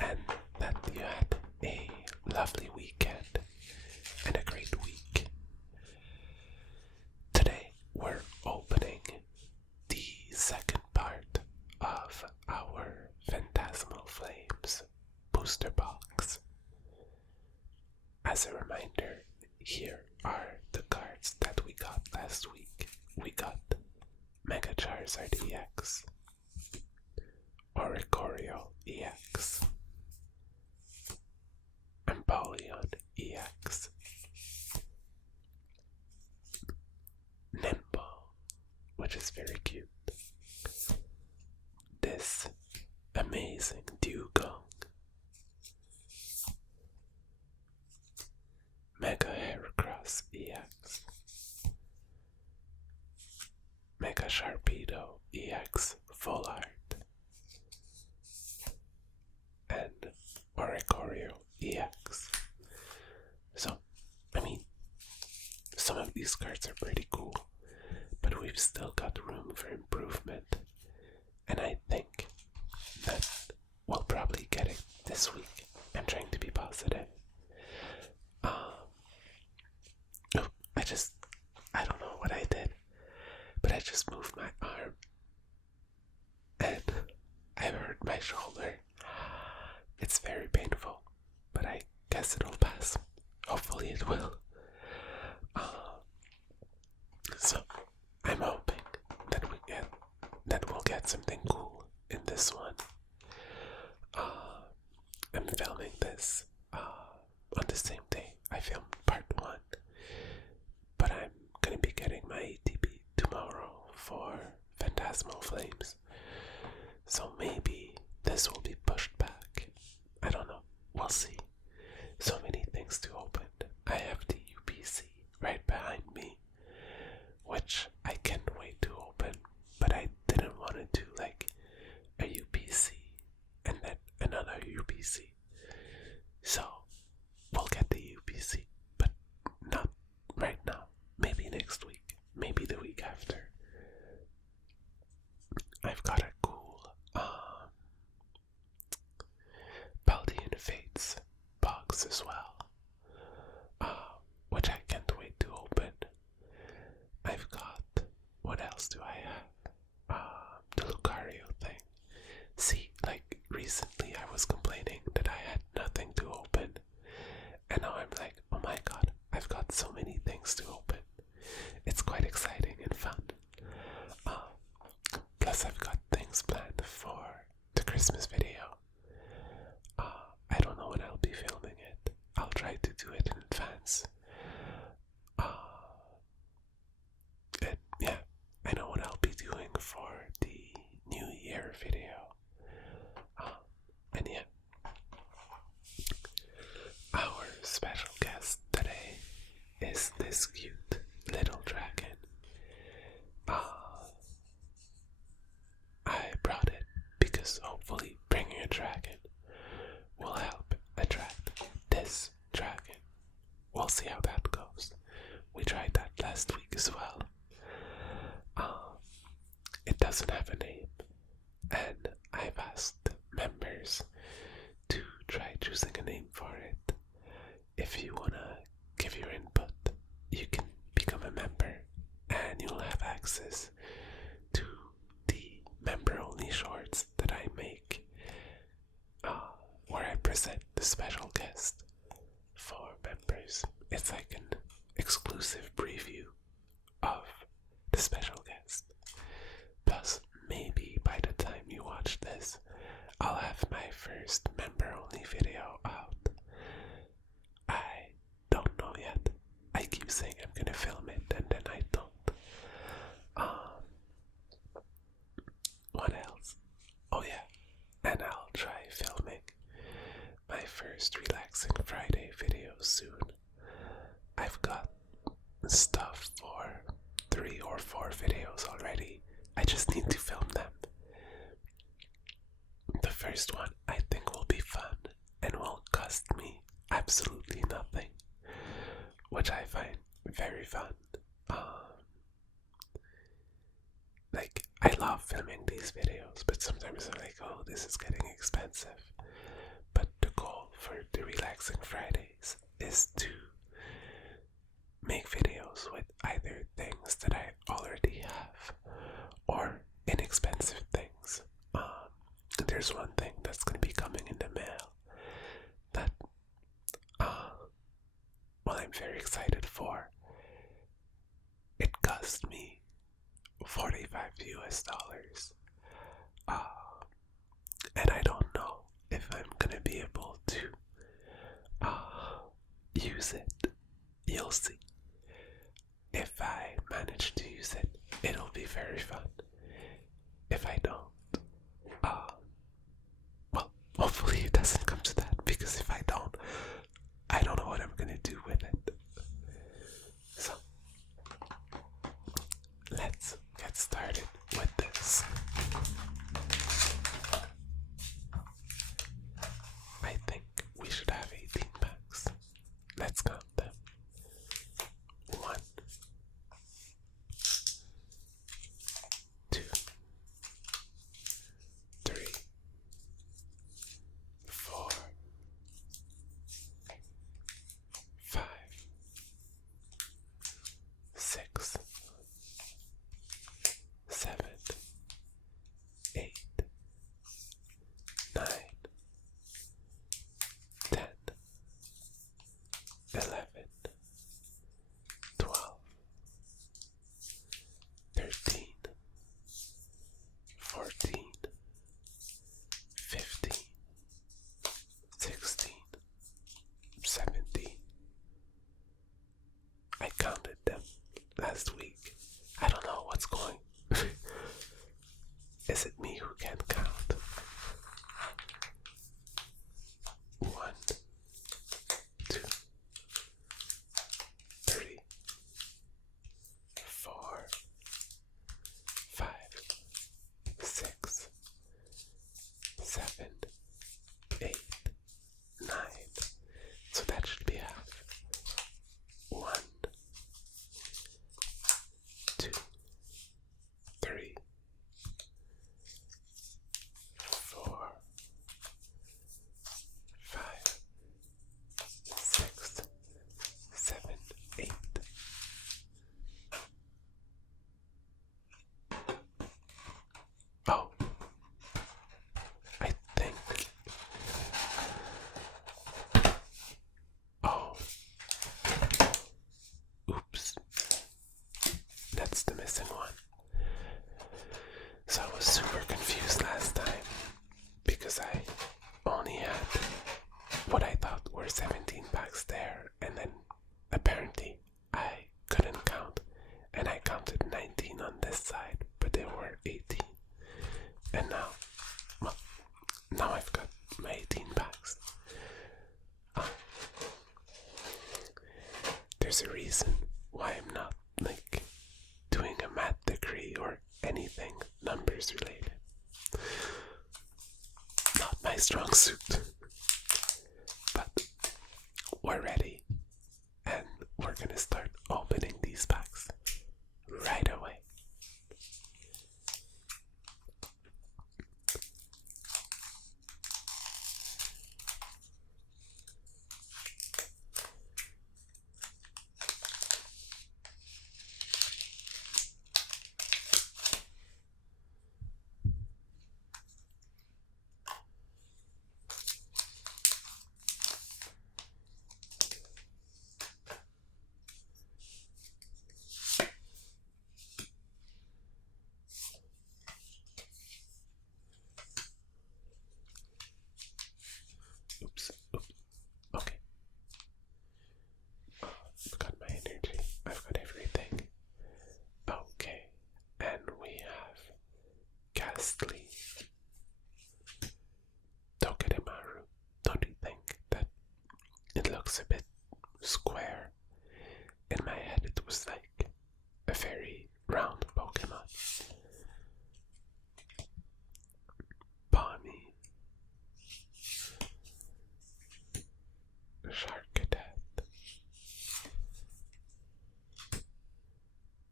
and that you had a lovely weekend and a great week. Today we're opening the second part of our Phantasmal Flames Booster Box. As a reminder, here are the cards that we got last week. We got Mega Charizard EX, Oricorio EX, Empoleon EX, Nimbo, which is very cute, this amazing Dugong, Mega Heracross EX, Mega Sharpedo EX Full Art, and Oricorio EX. So, some of these cards are pretty cool, but we've still got room for improvement, and I think that we'll probably get it this week. I'm trying to be positive. I don't know what I did, but I just moved my arm, and I hurt my shoulder. It's very painful, but I guess it'll pass. Hopefully it will. So I'm hoping that we'll get something cool in this one. I'm filming this on the same day I filmed part 1, but I'm gonna be getting my ATP tomorrow for Phantasmal Flames, so maybe this will be pushed back. I don't know, we'll see. So many things to open. I have the UPC right behind me, which I can't wait to open, but I didn't want to do like a UPC and then another UPC. So we'll get the UPC, but not right now. Maybe next week, maybe the week after. I've got a cool Paldean Fates box as well, which I can't wait to open. I've got, what else do I have? The Lucario thing. See, like recently I was complaining that I had nothing to open, and now I'm like, oh my god, I've got so many things to open. It's quite exciting and fun. Plus I've got things planned for the Christmas video. I don't know when I'll be filming it. I'll try to do it in advance. And yeah, I know what I'll be doing for the New Year video. And yeah, our special guest today is this cute little dragon. I brought it because hopefully bringing a dragon will help attract this dragon. We'll see how that goes. We tried that last week as well. It doesn't have a name, and I've asked members to try choosing a name for it. If you wanna give your input, you can become a member, and you'll have access to the member-only shorts that I make, where I present the special guest for members. It's like an exclusive preview of the special guest. Plus, maybe by the time you watch this, I'll have my first member-only video out. I don't know yet. I keep saying I'm gonna film it and then I don't. What else? Oh yeah, and I'll try filming my first Relaxing Friday video soon. I've got stuff for 3 or 4 videos already. I just need to film them. The first one I think will be fun and will cost me absolutely nothing, which I find very fun. Like, I love filming these videos, but sometimes I'm like, oh, this is getting expensive. for the Relaxing Fridays is to make videos with either things that I already have or inexpensive things. There's one thing that's going to be coming in the mail that I'm very excited for. It cost me $45 US. And I don't know if I'm gonna be able to use it. You'll see. If I manage to use it, it'll be very fun. If I don't, well, hopefully it doesn't come to that, because if I don't know what I'm gonna do with it. So, let's get started with this. I think we should have 18 packs. Let's count them. 1, 2, 3, 4, 5, 6, 7, 8, 9, 10, 11, 12, 13, 14, 15, 16, 17. I counted them last week. I don't know what's going. Is it me who can't count? 1, 2, 3, 4, 5, 6, 7, 8, 9. So that should be half. 1, 2, 3, 4, 5, 6, 7, 8. Oh, I think. Oh, oops. That's the missing one. So I was super confused last time because I only had what I thought were 17 packs there, and then apparently I couldn't count, and I counted 19 on this side, but there were 18. And now I've got my 18 packs. There's a reason why I'm not doing a math degree or anything numbers related. Not my strong suit. But we're ready, and we're gonna start opening these packs right away. Oops. Okay. I've got my energy. I've got everything. Okay. And we have Ghastly. Togedemaru. Don't you think that it looks a bit square? In my head it was like a very round Pokemon. Bonnie. Sharkadet.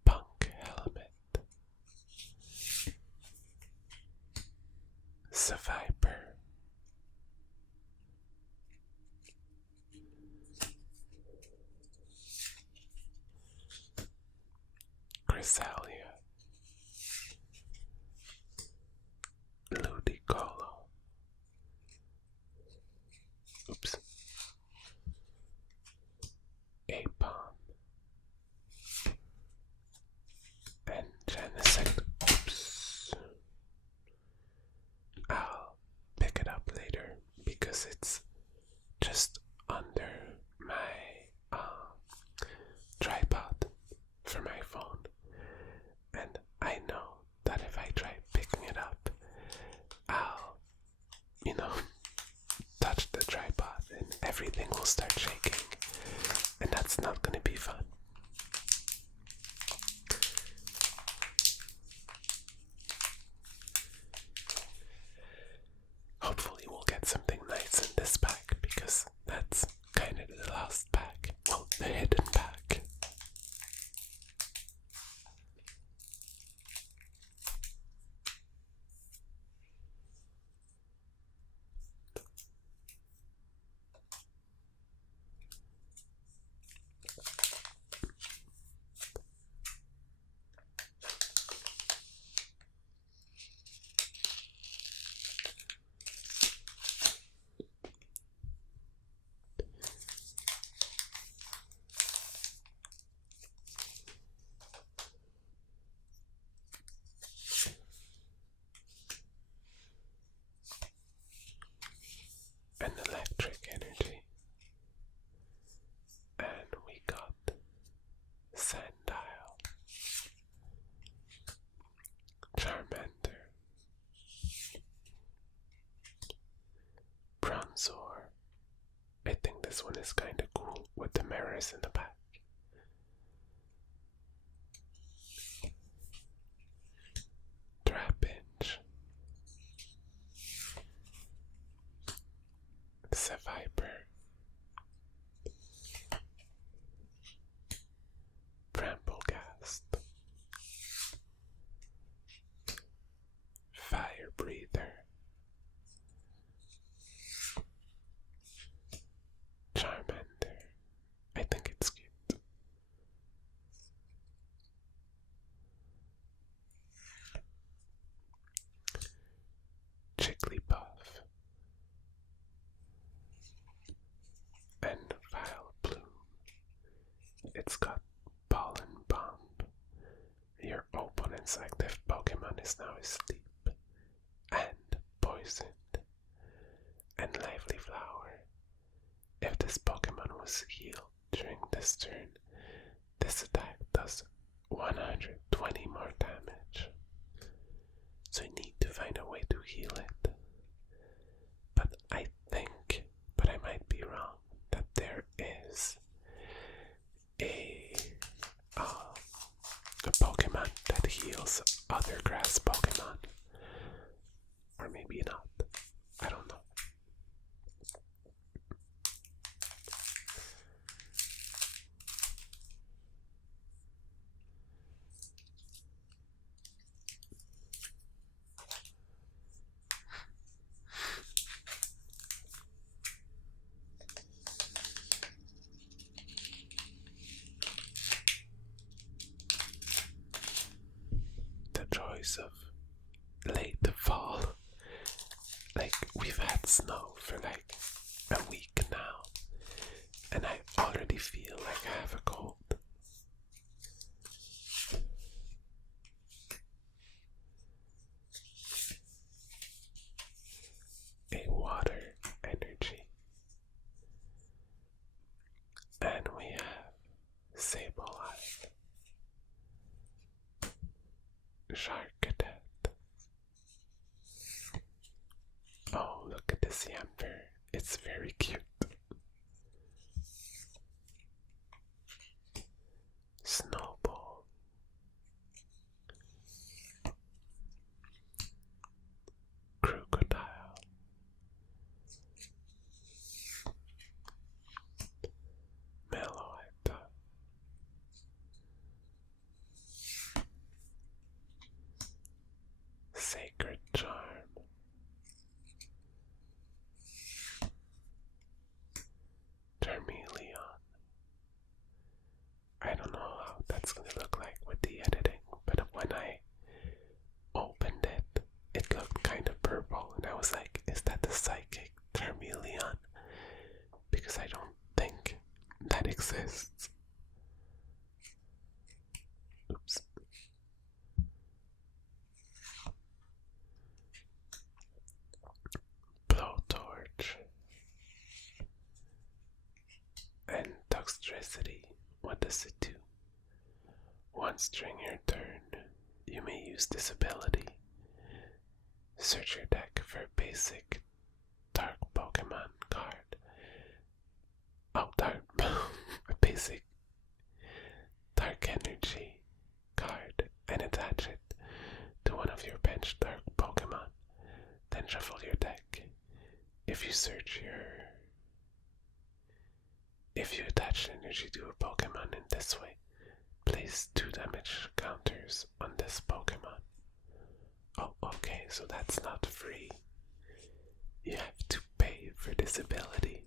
Punk Helmet. Survivor. Cresselia, Ludicolo, oops, Apom, and Genesect. Oops. I'll pick it up later because it's just under my tripod for my phone, and I know that if I try picking it up, I'll, touch the tripod and everything will start shaking, and that's not gonna be fun. Hopefully we'll get something nice in this pack because that's kind of the last pack. Well, the hidden pack. An electric energy, and we got Sandile, Charmander, Bronzor. I think this one is kind of cool with the mirrors in the back. Trapinch, Seviper, Bramblegast, Fire Breather, Charmander. I think it's cute. Jigglypuff and Vileplume. It's got Pollen Bomb. Your opponent's active Pokemon is now asleep and poisoned. And Lively Flower. If this Pokemon was healed during this turn, this attack does 120 more damage. So you need to find a way to heal it. But I think, but I might be wrong, that there is a Pokemon that heals other grass Pokemon. Or maybe not. I don't know. The joys of late fall. Like, we've had snow for like a week now, and I already feel like I have a cold. A water energy. And we have Sableye, Shark Cadet. Oh, look at this Yamper. It's very cute. Snowball. Crocodile. Meloetta. Sacred Charm. electricity. What does it do? Once during your turn, you may use this ability. Search your deck for a basic dark Pokemon card. Oh, dark. A basic dark energy card and attach it to one of your bench dark Pokemon. Then shuffle your deck. If you attach energy to a Pokemon in this way, place 2 damage counters on this Pokemon. Oh, okay, so that's not free. You have to pay for this ability.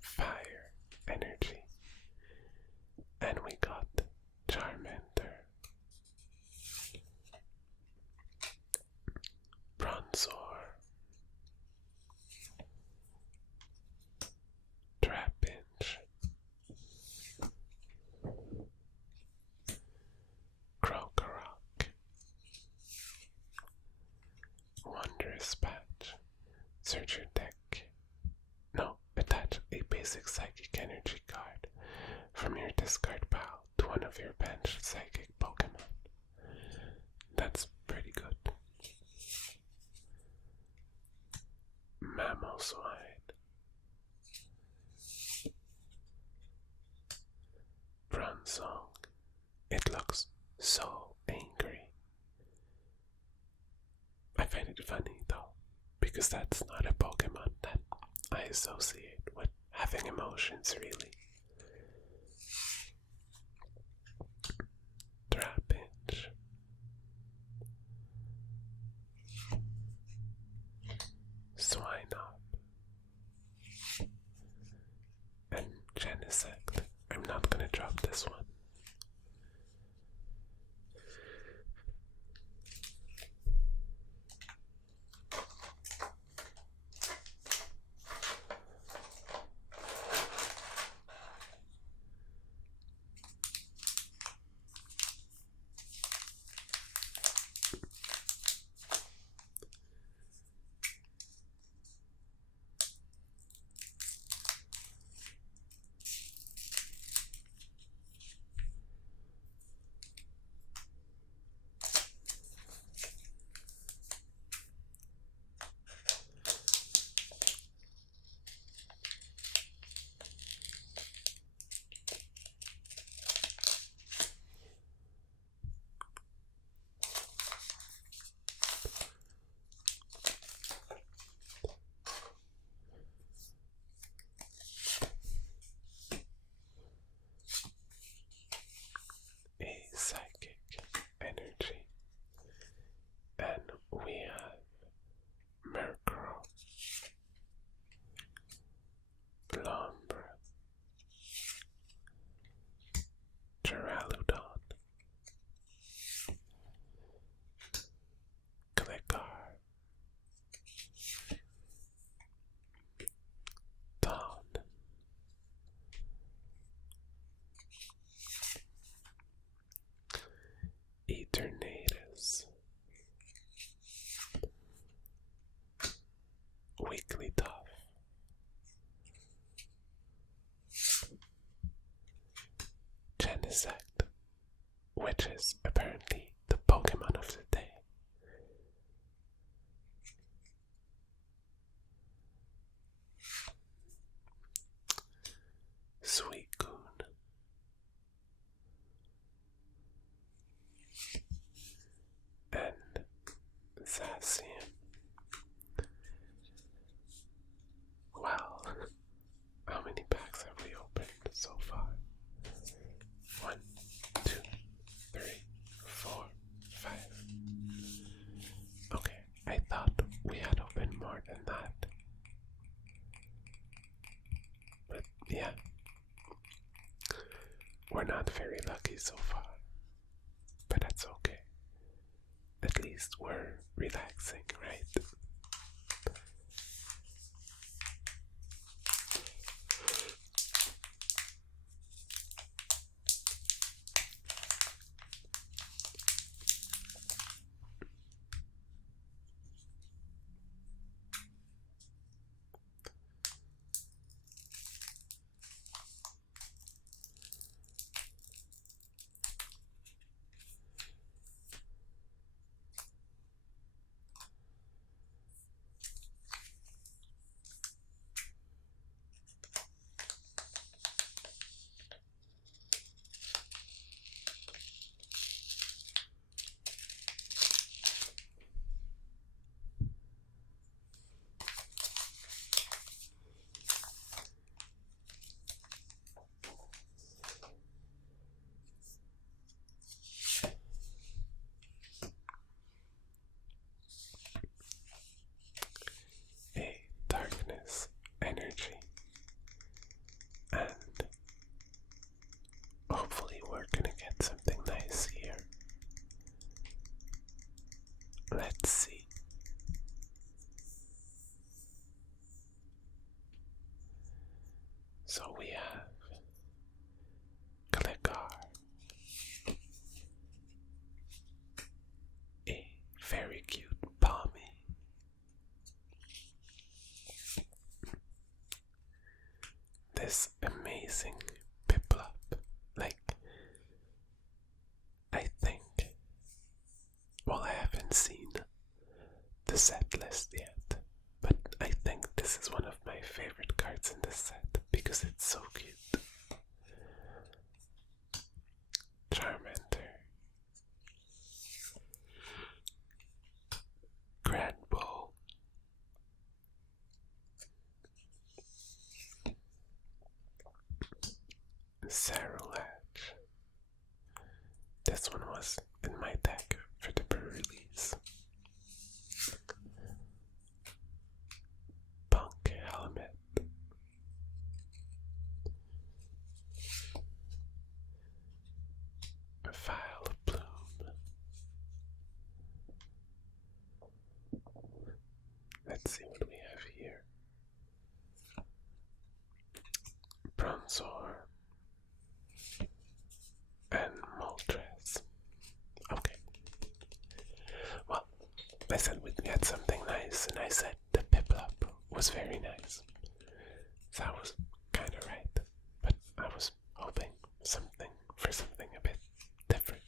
Fire energy, and we got Charmander, Bronzor, Trapinch, Krokorok, Wondrous Patch. Search your deck. No, attach a basic psychic energy card from your discard pile to one of your bench psychic Pokemon. That's pretty good. Mamoswine, Bronzong. It looks so angry. I find it funny though, because that's not a Pokemon that I associate with having emotions, really. Trapinch, Swinub, and Genesect. I'm not gonna drop this one. Psychic energy, and we have Murkrow, Lombra, Duraludon, Gligar, Dawn, Eternatus, Wigglytuff, Genesect, which is apparently the Pokemon of the day. Suicune, and Zacian. Well, how many packs have we opened so far? 1, 2, not very lucky so far, but that's okay. At least we're relaxing, right? A darkness energy, and hopefully we're gonna get something nice here. Let's see. So we have Clickar, a very cute Palmy, this amazing Piplup. Like, I think, well, I haven't seen the set list yet, but I think this is one of my favorite cards in this set because it's so cute. Charmander, Granbull, Sarulach. This one was in my deck for the pre-release. Punk Helmet, Vial of Bloom. Let's see what we have here. Bronzor and Moltres. Okay. Well, I said we'd get something nice, and I said the Piplup was very nice. So I was kinda right. But I was hoping something a bit different.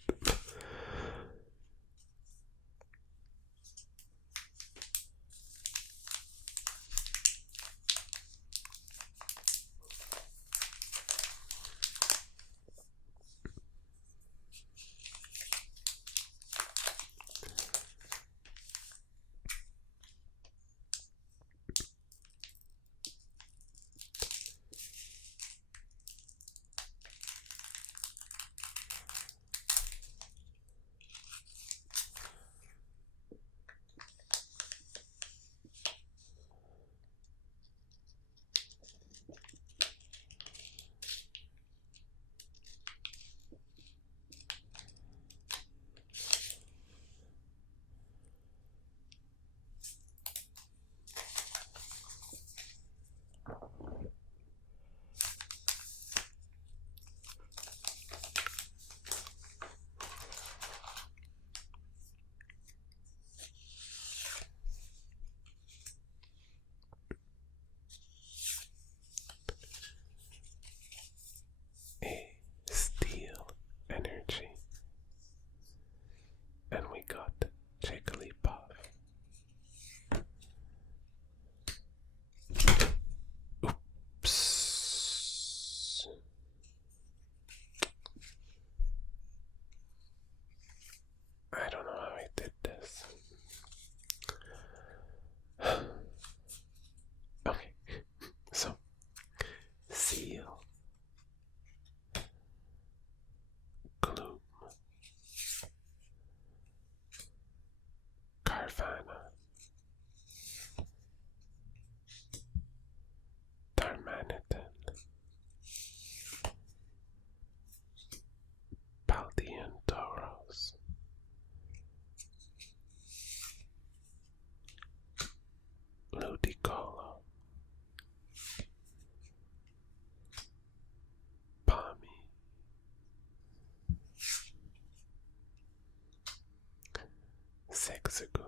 hexagon.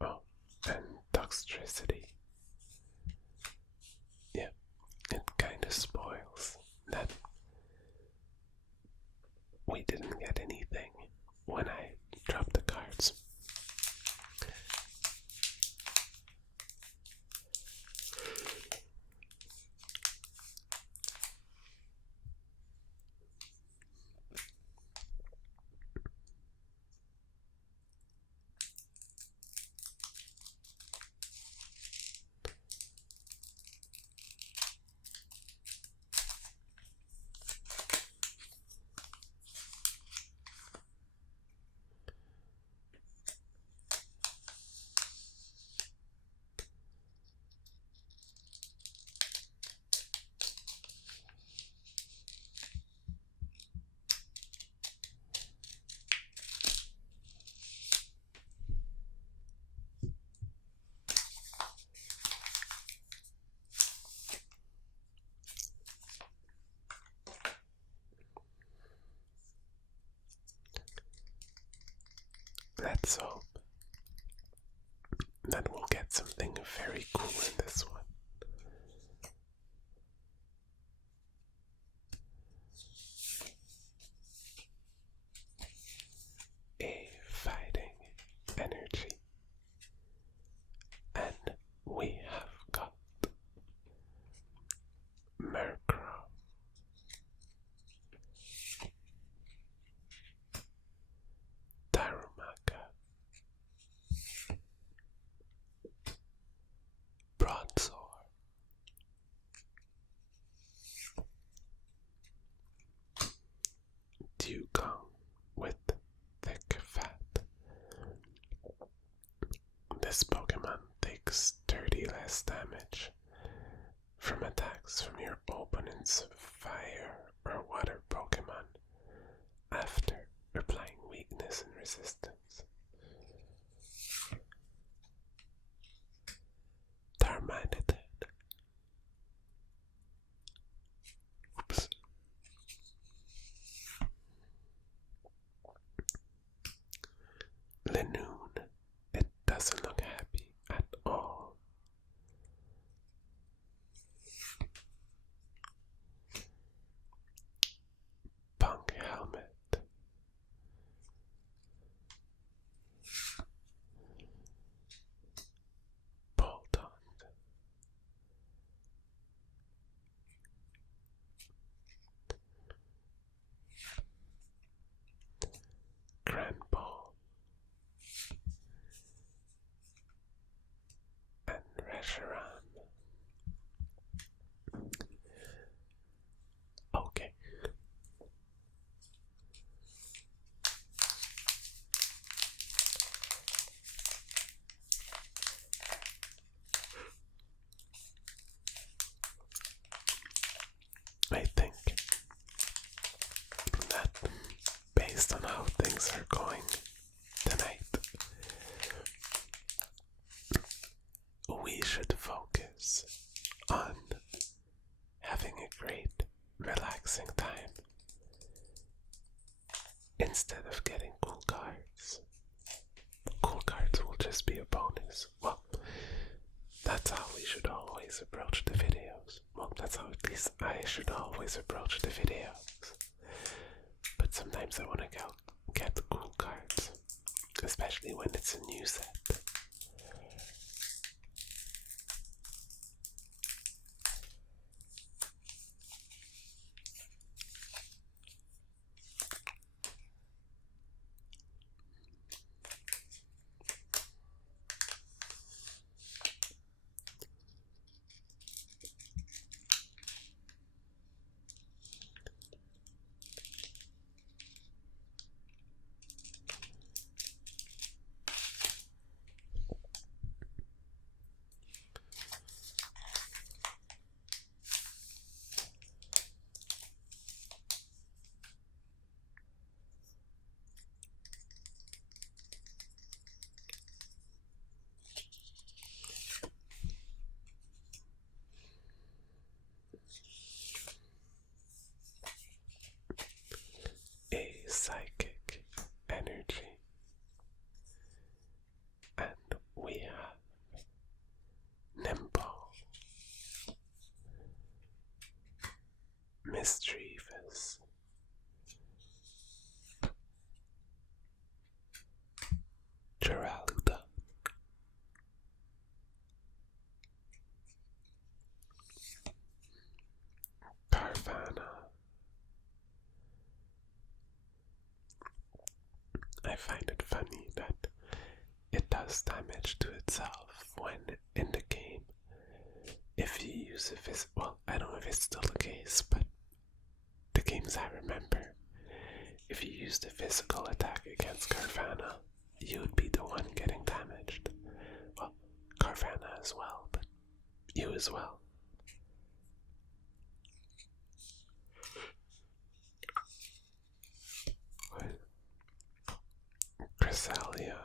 Oh, and toxicity. Yeah, it kinda spoils that we didn't get anything when I dropped the cards. Let's hope that we'll get something very cool in this one. A fighting energy. And we have got Murkrow. Darumaka. Bronzor. Dugong with thick fat. This Pokemon takes 30 less damage from attacks from your opponent's fire or water Pokemon after applying weakness and resistance. Darmanitan. Oops. Linoon. It doesn't look happy at all. Punk Helmet. Bolton. Grandpa. And Reshiram. Okay. I think that based on how things are going tonight, we should focus on having a great, relaxing time instead of getting cool cards. Cool cards will just be a bonus. Well, that's how we should always approach the videos. Well, that's how at least I should always approach the videos. But sometimes I want to get cool cards, especially when it's a new set. Mischievous, Geralda, Carvana. I find it funny that it does damage to itself when in the game. If you use a well, I don't know if it's still the case, but the games I remember, if you used a physical attack against Carvana, you would be the one getting damaged. Well, Carvana as well, but you as well. Cresselia.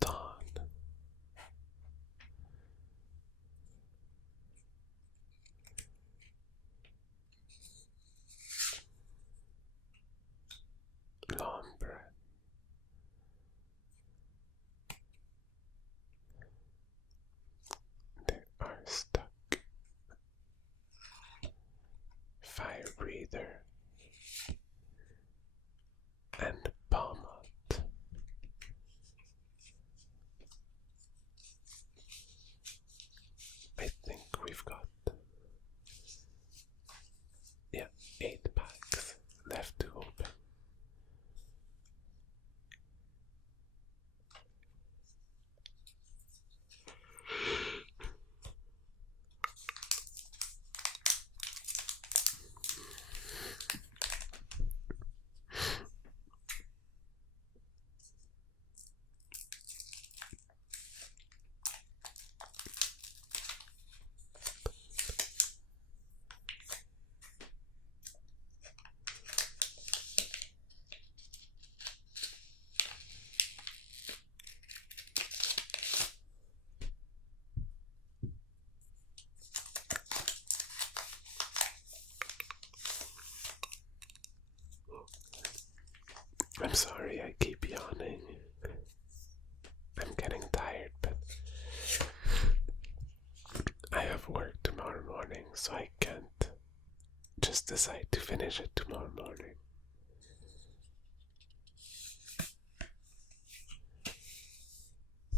Dawn. Lombra. They are stuck. Fire Breather and Palmot. I think we've got 8 packs left to open. I'm sorry I keep yawning. I'm getting tired, but I have work tomorrow morning, so I can't just decide to finish it tomorrow morning.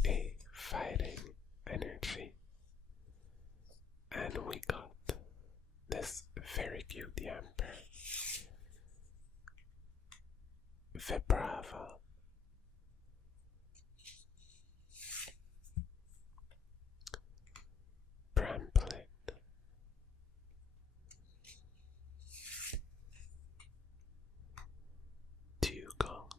A fighting energy. And we got this very cute Yamper. Vibrava. Bramblin. Dugong.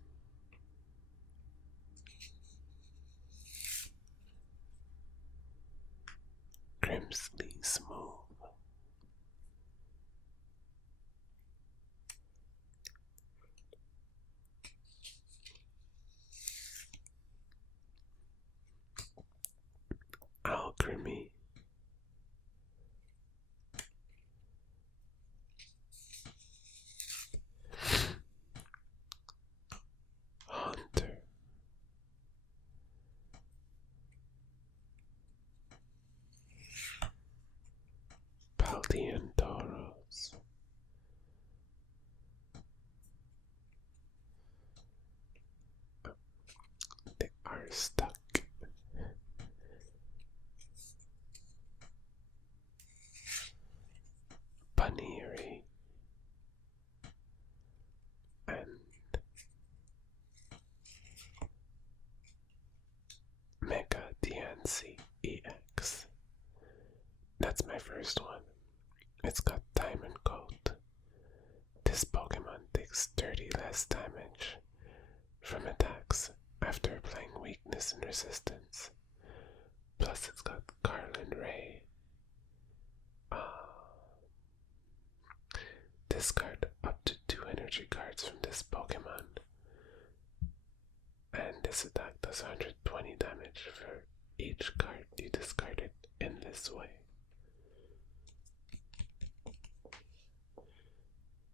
Grimsley Smooth. Alchemy. Hunter. Paldean Tauros. They are stuck. Paneeri and Mega DNC EX. That's my first one. It's got Diamond Coat. This Pokemon takes 30 less damage from attacks after applying weakness and resistance. Plus it's got Garland Ray. Discard up to 2 energy cards from this Pokemon. And this attack does 120 damage for each card you discarded in this way.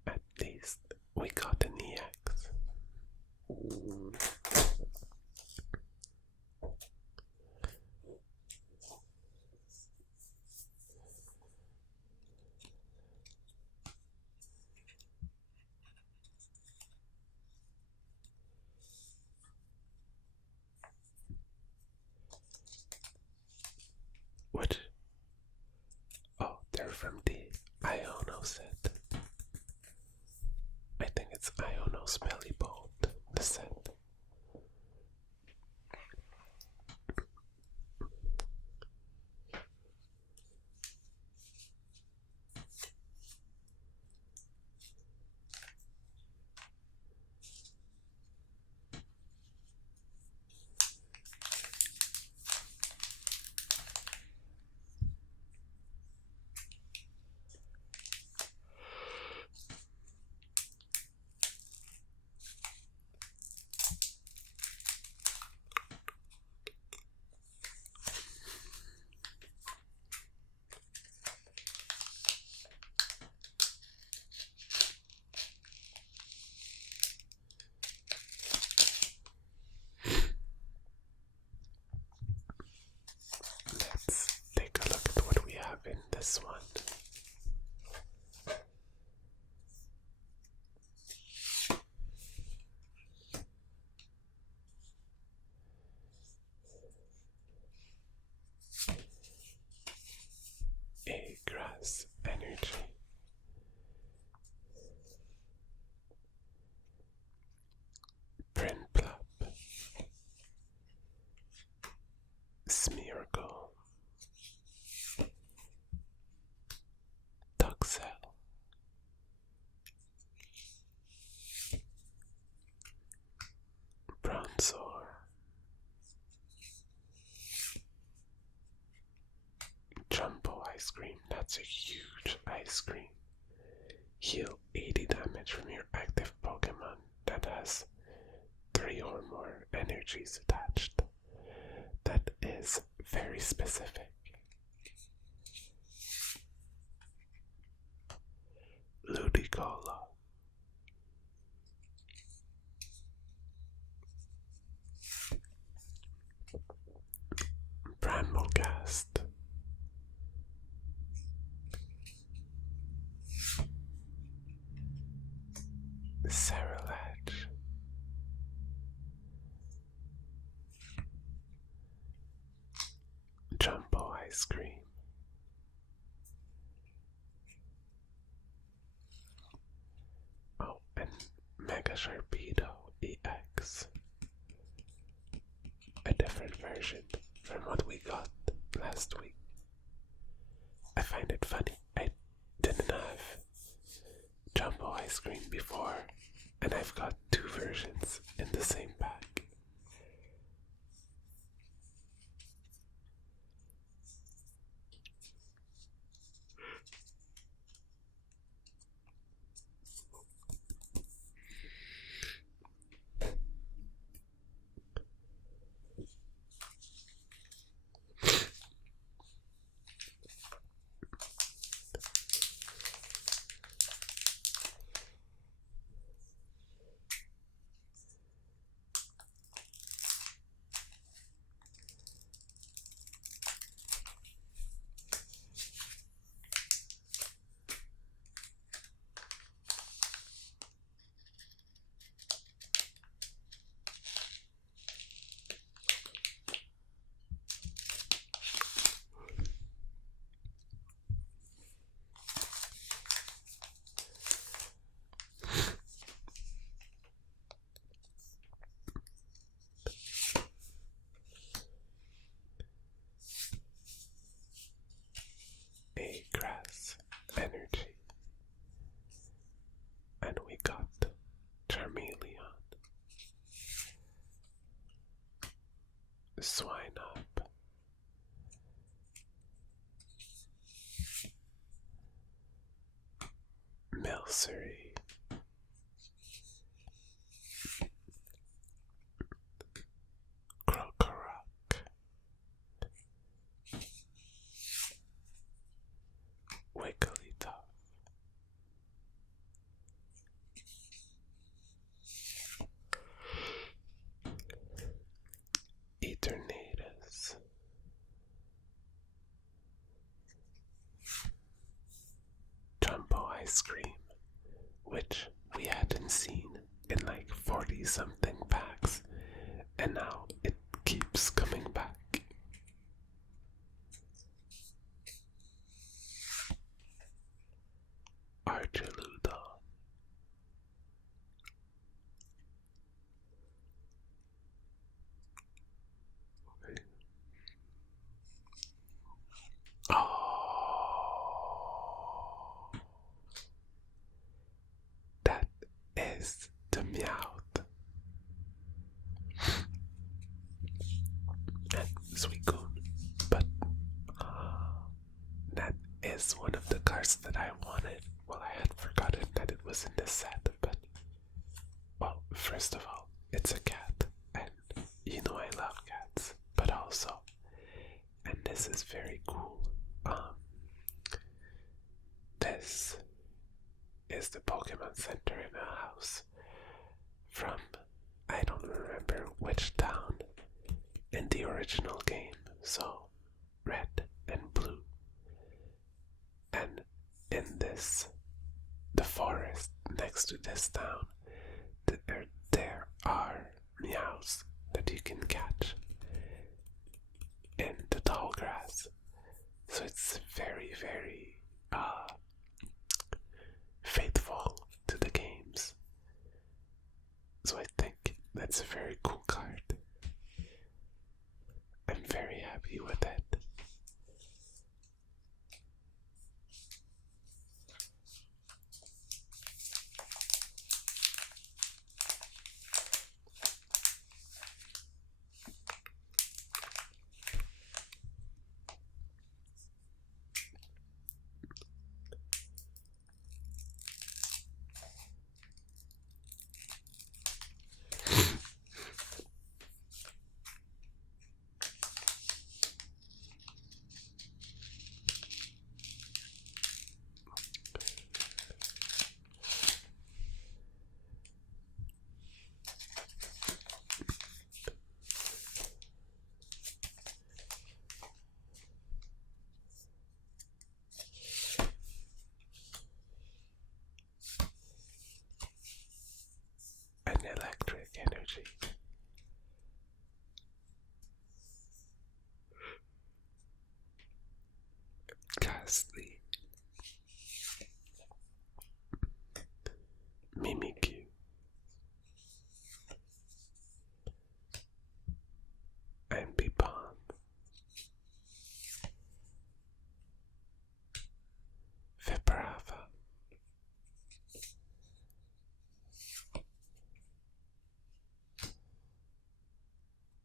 At least we got an EX. set. I think it's Iono's Belly Bolt, the set. Let's take a look at what we have in this one. A grass energy. Prinplup. Smeargle. Duxel. Bronzor. Jumbo ice cream, that's a huge ice cream. Heal 80 damage from your active Pokemon that has 3 or more energies attached. That is very specific. Ludicolo. Bramblegast. Cerulege. Jumbo ice cream. Oh, and Mega Sharpedo EX. A different version from what we got last week. I find it funny. I didn't have Jumbo ice cream before, and I've got 2 versions in the same pack. A grass energy. And we got Charmeleon. Swinub. Milcery. Krokorok. Wigglytuff. Eternatus. Jumbo ice cream, which we hadn't seen in like 40 something packs, and now it keeps coming back. is the Meowth and Suicune, but that is one of the cards that I wanted. Well, I had forgotten that it was in this set, but well, first of all, it's a cat, and you know I love cats, but also, and this is very cool, this is the Pokemon Center in a house from, I don't remember which town in the original game, so red and blue. And in this, the forest next to this town, there are meows that you can catch in the tall grass. So it's very, very faithful to the games. So I think that's a very cool card. I'm very happy with it. An electric energy. Ghastly. Mimikyu. Ambipom. Vibrava.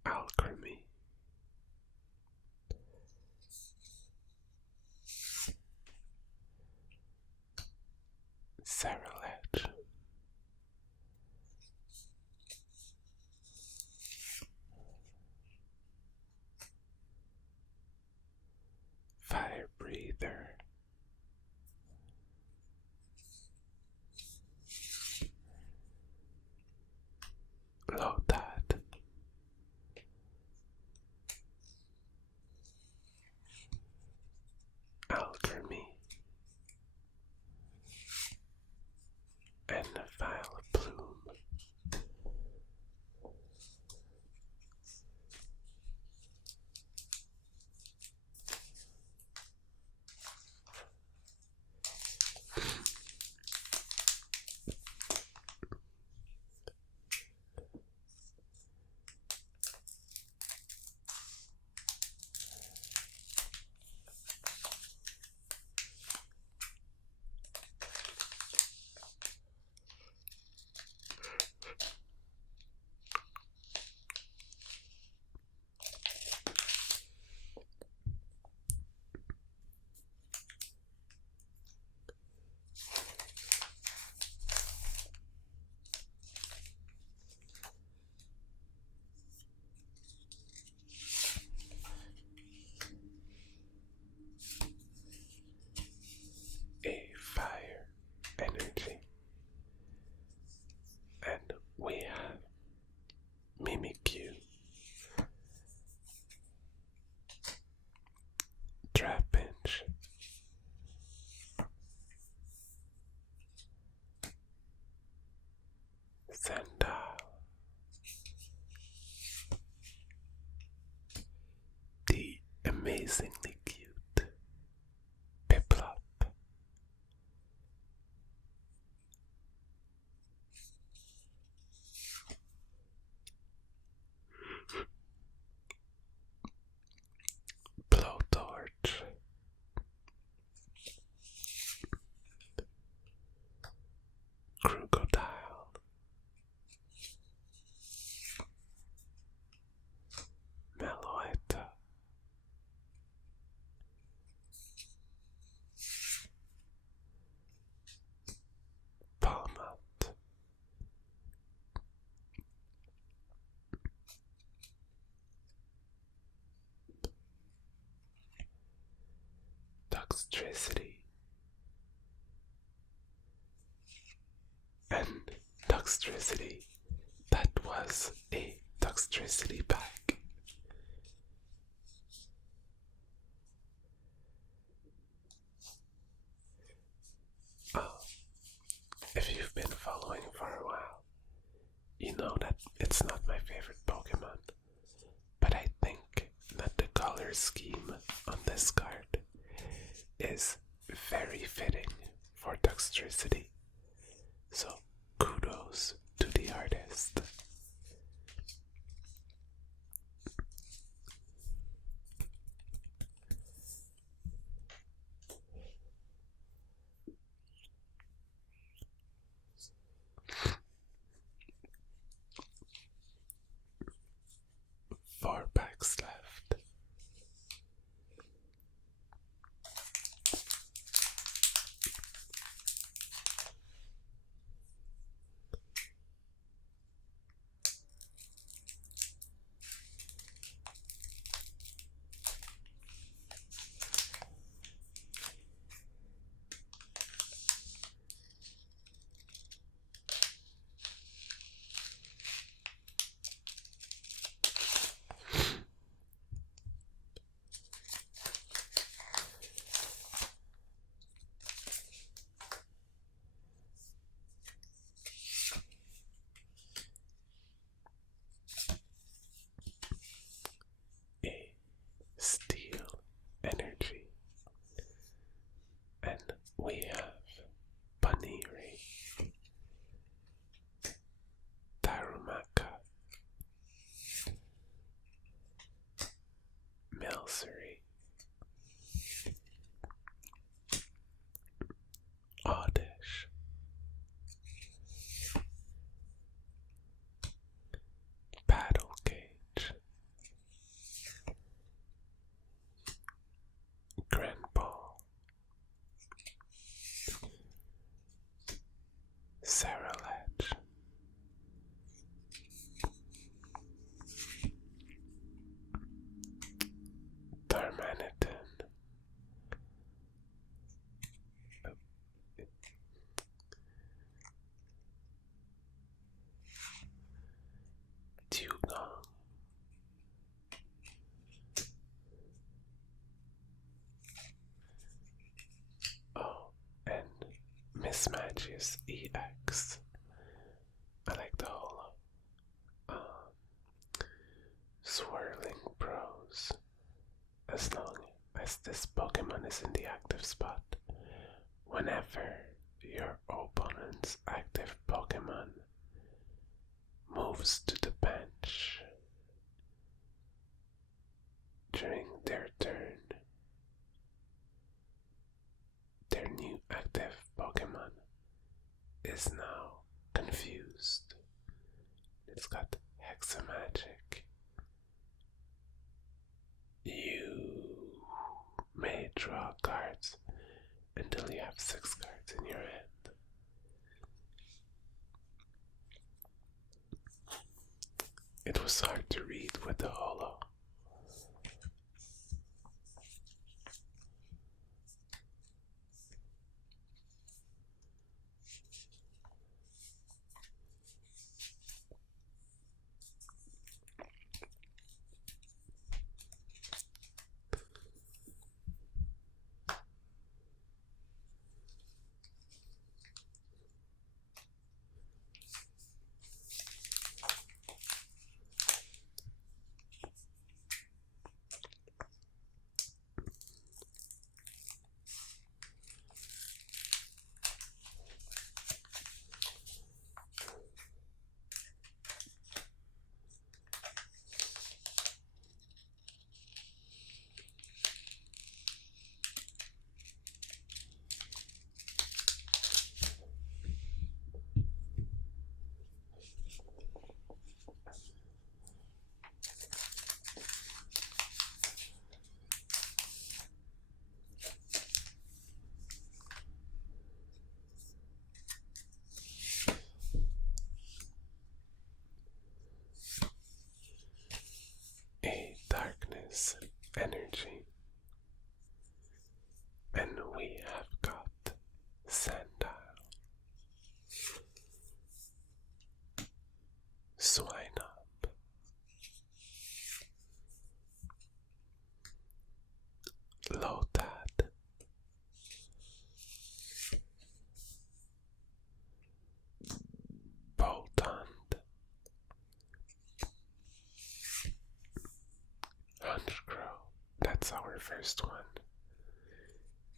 Alchemy. Cerulege. Fire breather. Lotad. Alchemy. And Vile Plume. A fire energy. And we have Mimikyu. Trapinch. Sandile. The amazingly cute Piplup. Blowtorch. Crocodile. Toxtricity. And Toxtricity. That was a Toxtricity pack. Oh, if you've been following for a while, you know that it's not my favorite Pokemon, but I think that the color scheme on this card is very fitting for Toxtricity. So kudos to the artist. Four packs left. A Steel Energy. And we have Paniri, Tarumaka, Milcery, Oddish, Battle Cage, Grand Ball, Saralage, Darmanitan, Dugong, oh, and Mismatches EX. I like the holo. Swirling Bros. As long as this Pokemon is in the active spot, whenever your opponent's active Pokemon moves to the bench during their turn, their new active Pokemon is now confused. It's got Hexamagic. You may draw cards until you have 6 cards in your hand. It was hard to read with the holo. Energy. And first one.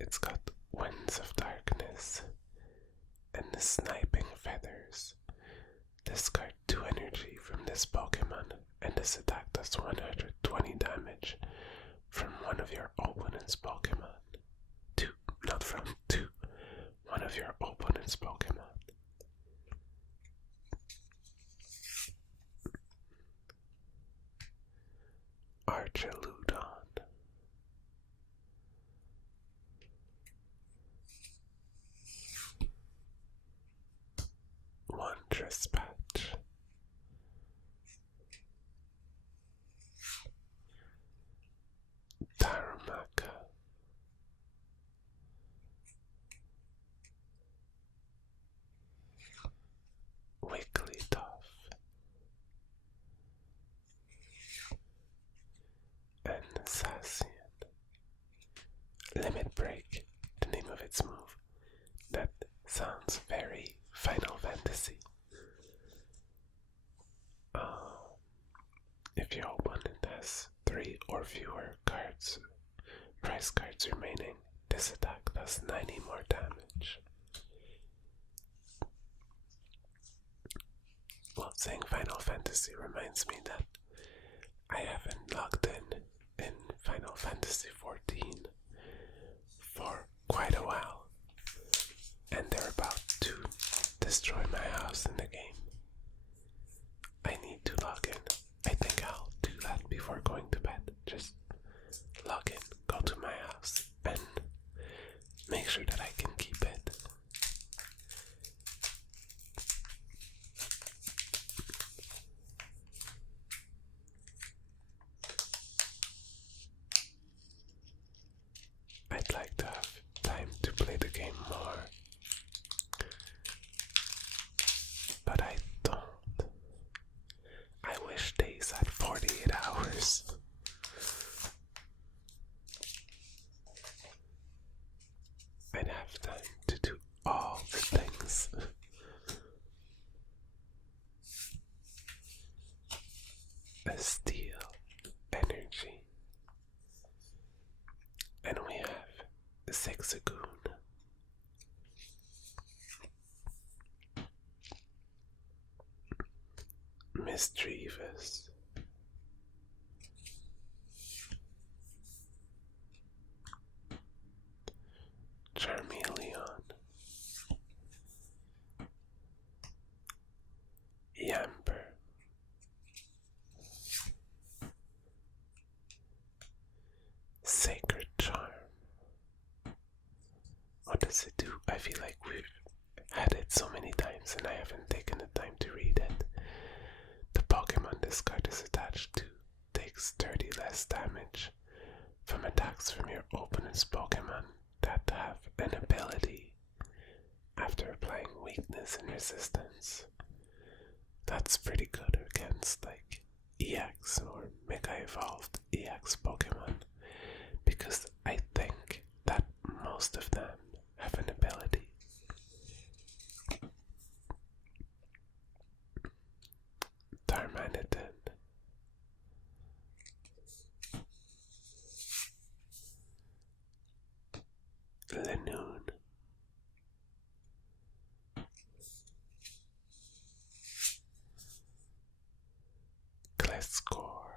It's got Winds of Darkness and the Sniping Feathers. Discard 2 energy from this Pokemon, and this attack does 120 damage from one of your opponent's Pokemon. One of your opponent's Pokemon. Archaludon. Wondrous Patch. Darumaka. Wigglytuff. And Sassian. Limit Break, the name of its move. That sounds very Final Fantasy. If your opponent has 3 or fewer prize cards remaining, this attack does 90 more damage. Well, saying Final Fantasy reminds me that I haven't logged in Final Fantasy 14 for quite a while, and they're about to destroy my house in the game. I need to log in. I think I'll do that before going to bed. Just log in, go to my house, and make sure that I can keep it. I'd like to have time to play the game more, but I don't. I wish days had 48 hours. I'd have time to do all the things. A Steel Energy. And we have Zigzagoon. Mischievous. Charmeleon. Yamper. Sacred Charm. What does it do? I feel like we've had it so many times and I haven't taken the time to read it. The Pokemon this card is attached to takes 30 less damage from attacks from your opponent's Pokemon that have an ability after applying weakness and resistance. That's pretty good against like EX or Mega Evolved EX Pokemon, because I think that most of them have an ability. Darmanitan. Linoon. Gliscor.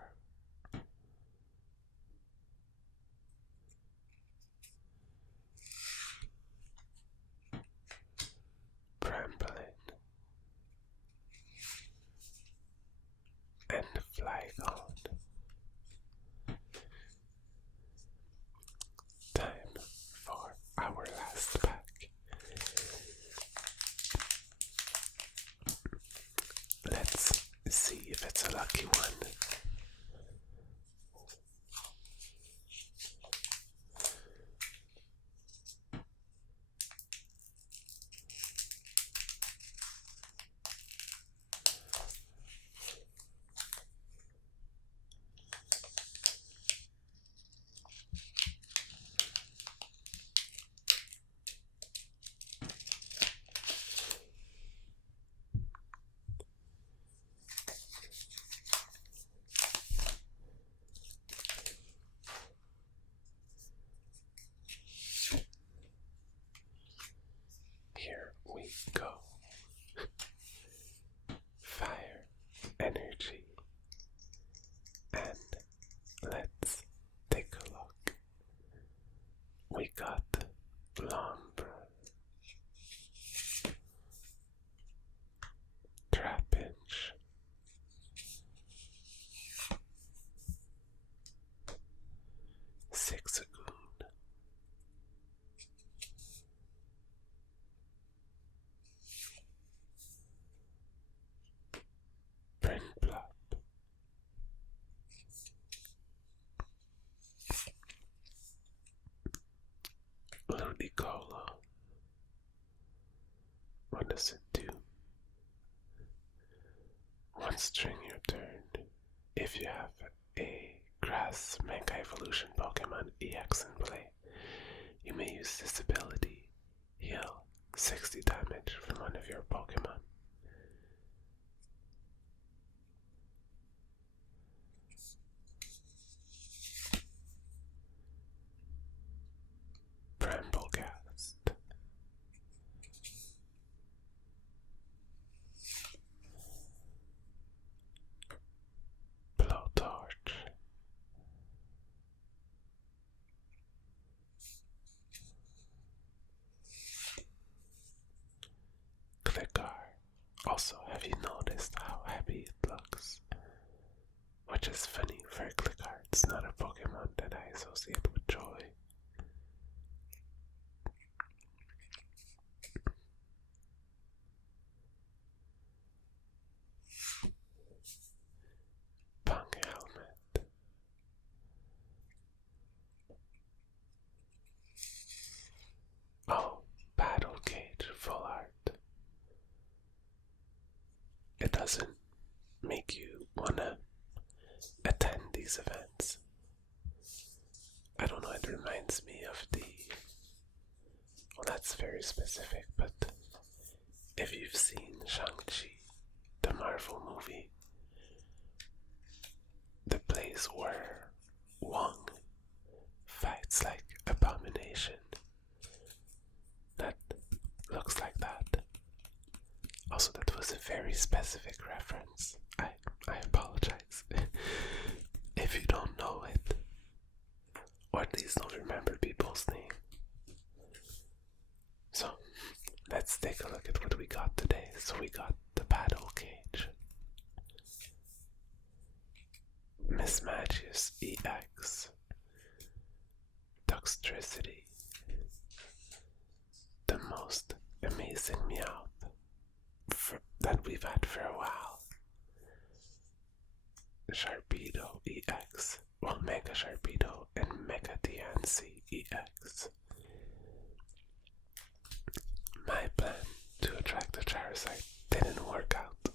Bramblin. And Flygon. Time for our last pack. Let's see if it's a lucky one. Piccolo. What does it do? Once during your turn, if you have a Grass Mega Evolution Pokemon EX in play, you may use this ability, heal 60 damage from one of your Pokemon. Bramblegast. Blowtorch. Clickar. Also, have you noticed how happy it looks? Which is funny for Clickar, it's not a Pokemon that I associate with joy. Punk Helmet. Oh, Battle Cage Full Art. It doesn't make you wanna attend these events. I don't know, it reminds me of well, that's very specific, but if you've seen Shang-Chi, the Marvel movie, the place where Wong fights like Abomination, that looks like that. Also, that was a very specific reference. I apologize if you don't know it, or at least don't remember people's name. So, let's take a look at what we got today. So we got the Battle Cage, Mismagius EX, Duxtricity, the most amazing Meowth that we've had for a while, Sharpedo EX, well, Mega Sharpedo and Mega Diancie EX. My plan to attract the Charizard didn't work out,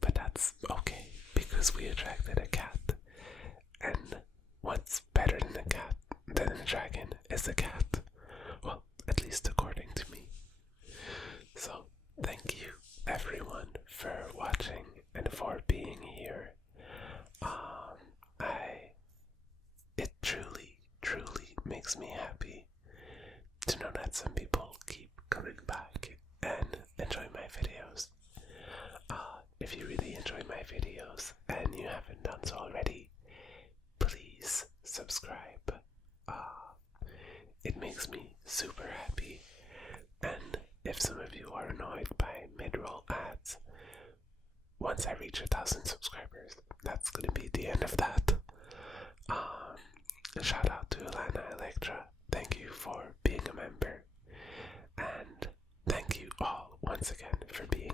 but that's okay because we attracted a cat, and what's better than a cat than a dragon is a cat, well, at least according to me. So thank you everyone for watching and for being here. It truly makes me happy to know that some people keep coming back and enjoy my videos. If you really enjoy my videos and you haven't done so already, please subscribe. It makes me super happy. And if some of you are annoyed by mid-roll ads, once I reach 1,000 subscribers, that's gonna be the end of that. Shout out to Lana Electra. Thank you for being a member. And thank you all once again for being